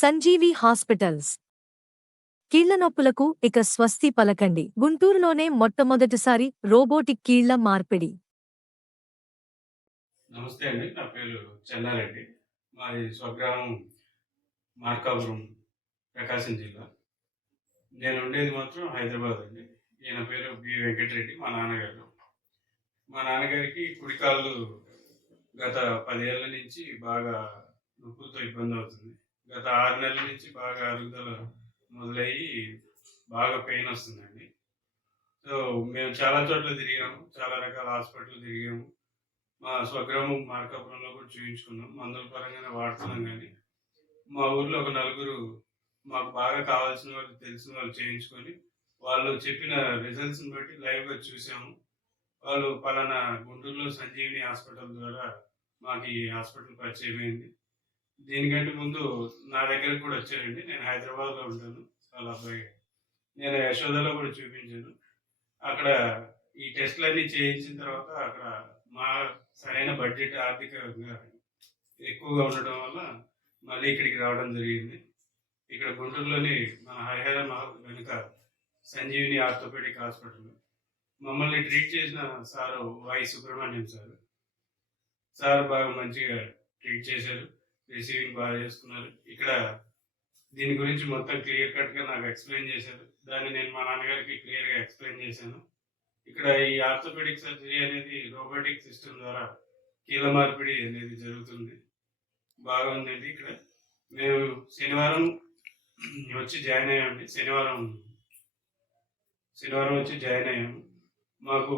సంజీవి hospitals. కీళ్ళ నొప్పులకు ఇక స్వస్తి పలకండి. గుంటూరులోనే మొట్టమొదటిసారి రోబోటిక్ కీళ్ళ మార్పిడి. నమస్తే అండి. నా పేరు చెన్నారెడ్డి. మాది స్వగ్రామం మార్కాపురం ప్రకాశం జిల్లా. నేను ఉండేది మాత్రం హైదరాబాద్ అండి. ఈయన పేరు బి వెంకటరెడ్డి మా నాన్నగారు. మా నాన్నగారికి కుడికాళ్ళు గత పదేళ్ళ నుంచి బాగా నొప్పులతో ఇబ్బంది అవుతుంది. గత ఆరు నెలల నుంచి బాగా అరుగుదల మొదలయ్యి బాగా పెయిన్ వస్తుందండి. సో మేము చాలా చోట్ల తిరిగాము చాలా రకాల హాస్పిటల్ తిరిగాము. మా స్వగ్రామం మార్కాపురంలో కూడా చూపించుకున్నాం మందుల పరంగానే వాడుతున్నాం కానీ మా ఊర్లో ఒక నలుగురు మాకు బాగా కావాల్సిన వాళ్ళు తెలిసిన వాళ్ళు చేయించుకొని వాళ్ళు చెప్పిన రిజల్ట్స్ని బట్టి లైవ్గా చూసాము. వాళ్ళు పలానా గుంటూరులో సంజీవిని హాస్పిటల్ ద్వారా మాకు ఈ హాస్పిటల్ పరిచయం అయింది దీనికంటే ముందు నా దగ్గరకు కూడా వచ్చారండి నేను హైదరాబాద్లో ఉంటాను. చాలా అబ్బాయి. నేను యశోదలో కూడా చూపించాను. అక్కడ ఈ టెస్ట్లన్నీ చేయించిన తర్వాత అక్కడ మా సరైన బడ్జెట్ ఆర్థికంగా ఎక్కువగా ఉండడం వల్ల మళ్ళీ ఇక్కడికి రావడం జరిగింది. ఇక్కడ గుంటూరులోని మన హరిహర మహా వెనుక సంజీవిని ఆర్థోపెడిక్ హాస్పిటల్. మమ్మల్ని ట్రీట్ చేసిన sir Y Subrahmanyam sir. Sir బాగా మంచిగా ట్రీట్ చేశారు. రిసీవింగ్ బాగా చేసుకున్నారు. ఇక్కడ దీని గురించి మొత్తం క్లియర్ కట్గా నాకు ఎక్స్ప్లెయిన్ చేశారు. దాన్ని నేను మా నాన్నగారికి క్లియర్గా ఎక్స్ప్లెయిన్ చేశాను. ఇక్కడ ఈ ఆర్థోపెడిక్ సర్జరీ అనేది రోబోటిక్ సిస్టమ్ ద్వారా కీల మార్పిడి అనేది జరుగుతుంది. బాగుందండి ఇక్కడ. మేము శనివారం వచ్చి జాయిన్ అయ్యామండి. శనివారం శనివారం వచ్చి జాయిన్ అయ్యాము. మాకు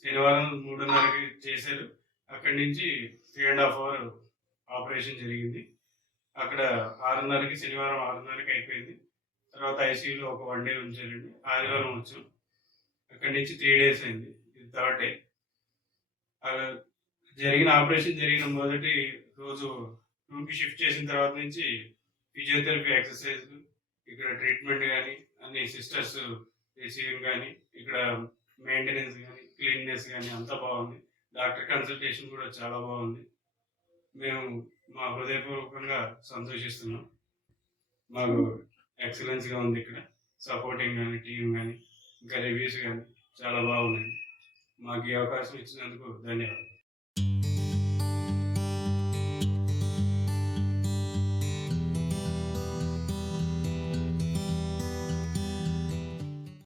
శనివారం మూడున్నరకి చేశారు. అక్కడి నుంచి three and half hour operation జరిగింది. అక్కడ ఆరున్నరకి శనివారం ఆరున్నరకి అయిపోయింది. తర్వాత ఐసీయూలో ఒక వన్ డే ఉంచారండి ఆదివారం వచ్చాం. అక్కడి నుంచి త్రీ డేస్ అయింది. ఇది థర్డ్ డే. జరిగిన ఆపరేషన్ జరిగిన మొదటి రోజు రూమ్కి షిఫ్ట్ చేసిన తర్వాత నుంచి ఫిజియోథెరపీ ఎక్సర్సైజ్ ఇక్కడ ట్రీట్మెంట్ కానీ అన్ని సిస్టర్స్ రిసీవింగ్ కానీ ఇక్కడ మెయింటెనెన్స్ కానీ క్లీన్నెస్ కానీ అంతా బాగుంది. డాక్టర్ కన్సల్టేషన్ కూడా చాలా బాగుంది. మేము మా హృదయపూర్వకంగా సంతోషిస్తున్నాం. మాకు ఎక్సలెన్స్గా ఉంది ఇక్కడ. సపోర్టింగ్ కానీ టీం కానీ ఇంకా రివ్యూస్ కానీ చాలా బాగున్నాయి. మాకు ఈ అవకాశం ఇచ్చినందుకు ధన్యవాదాలు.